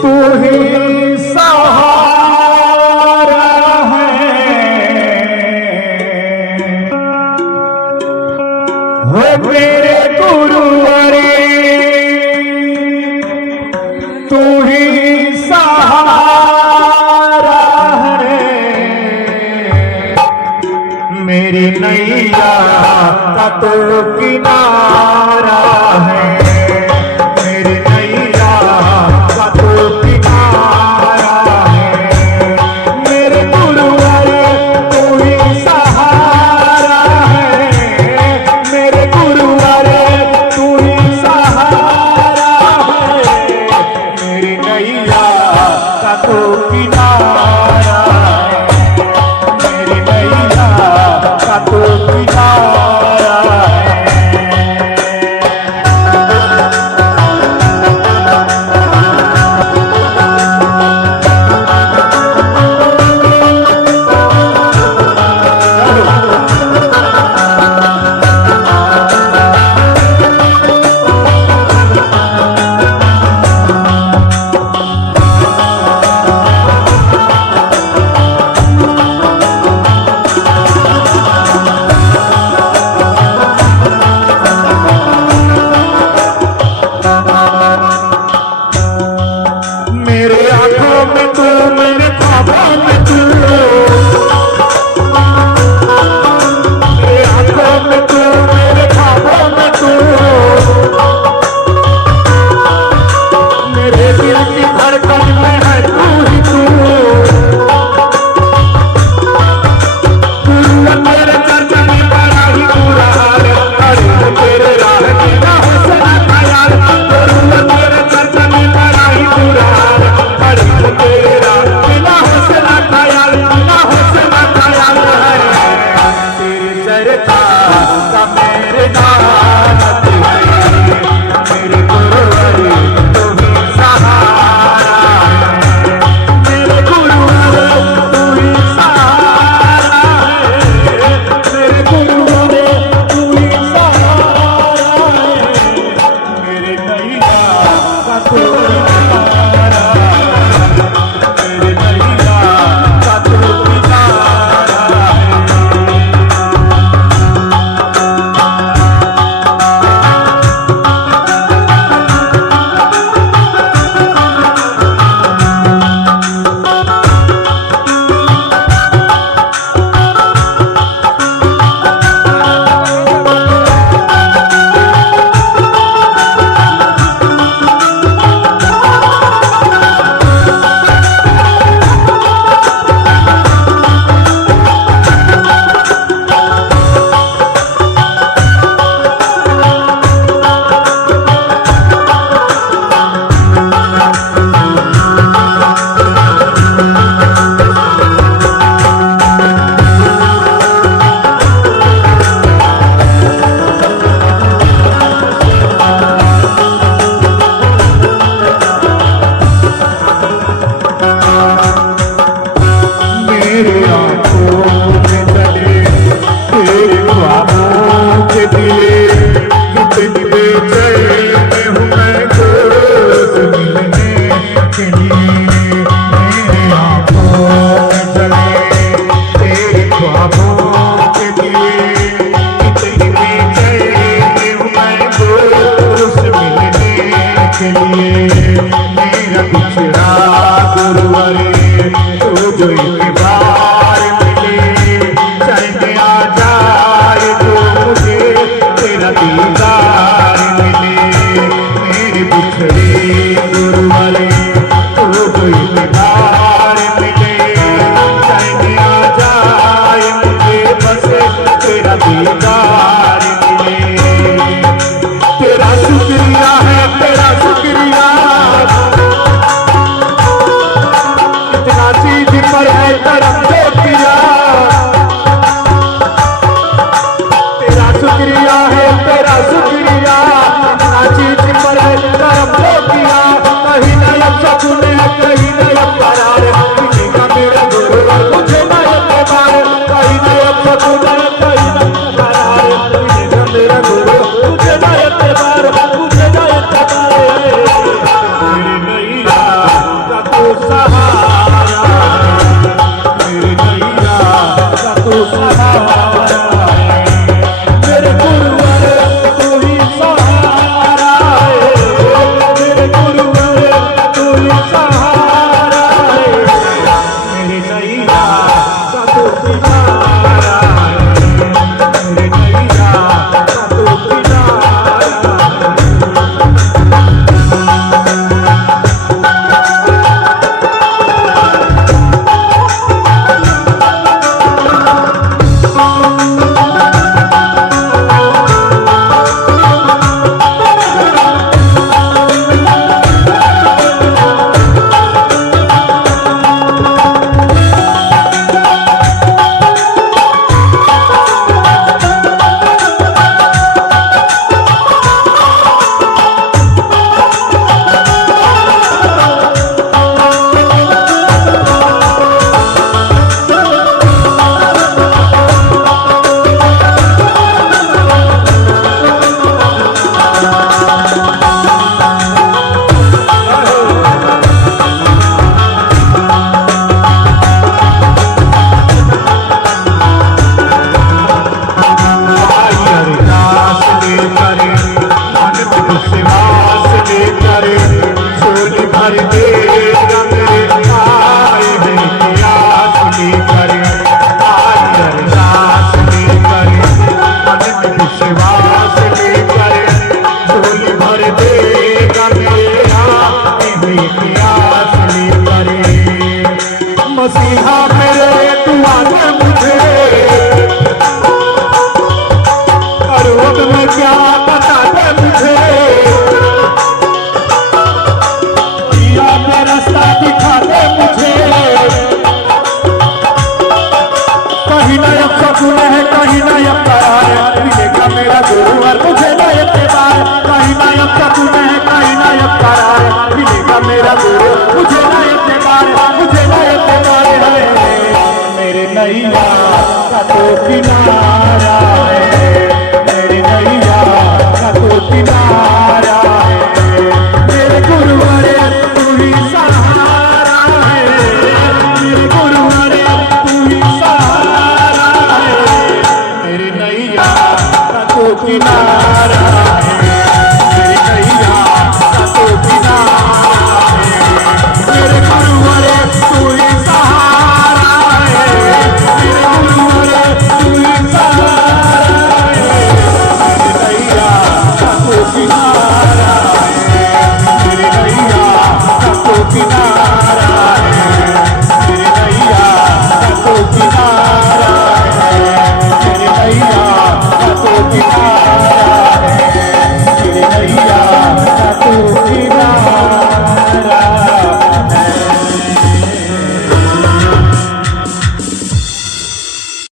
तू ही सहारा है, हो मेरे गुरुवरे तू ही सहारा है, मेरी नैया का तो किनारा है, मेरी नैया का तो किनारा है, मेरे गुरुवरे तू ही सहारा है, मेरे गुरुवरे तू ही सहारा है, मेरी नैया का तो किनारा है, मेरी नैया का तो किनारा है। मसीहा मेरे दुआ दे मुझे, और अब मैं क्या बता दे मुझे, या मेरा रास्ता दिखा दे मुझे। कहीं ना अब सकुन है, कहीं ना अब करार है, मिलेगा मेरा गुरु और मुझे ना एतबार। कहीं ना अब सकुन है, कहीं ना अब करार है, मिलेगा मेरा गुरु मुझे ना एतबार, मुझे ना एतबार है। मेरे नैया का तो किनारा है, मेरे नैया का तो किनारा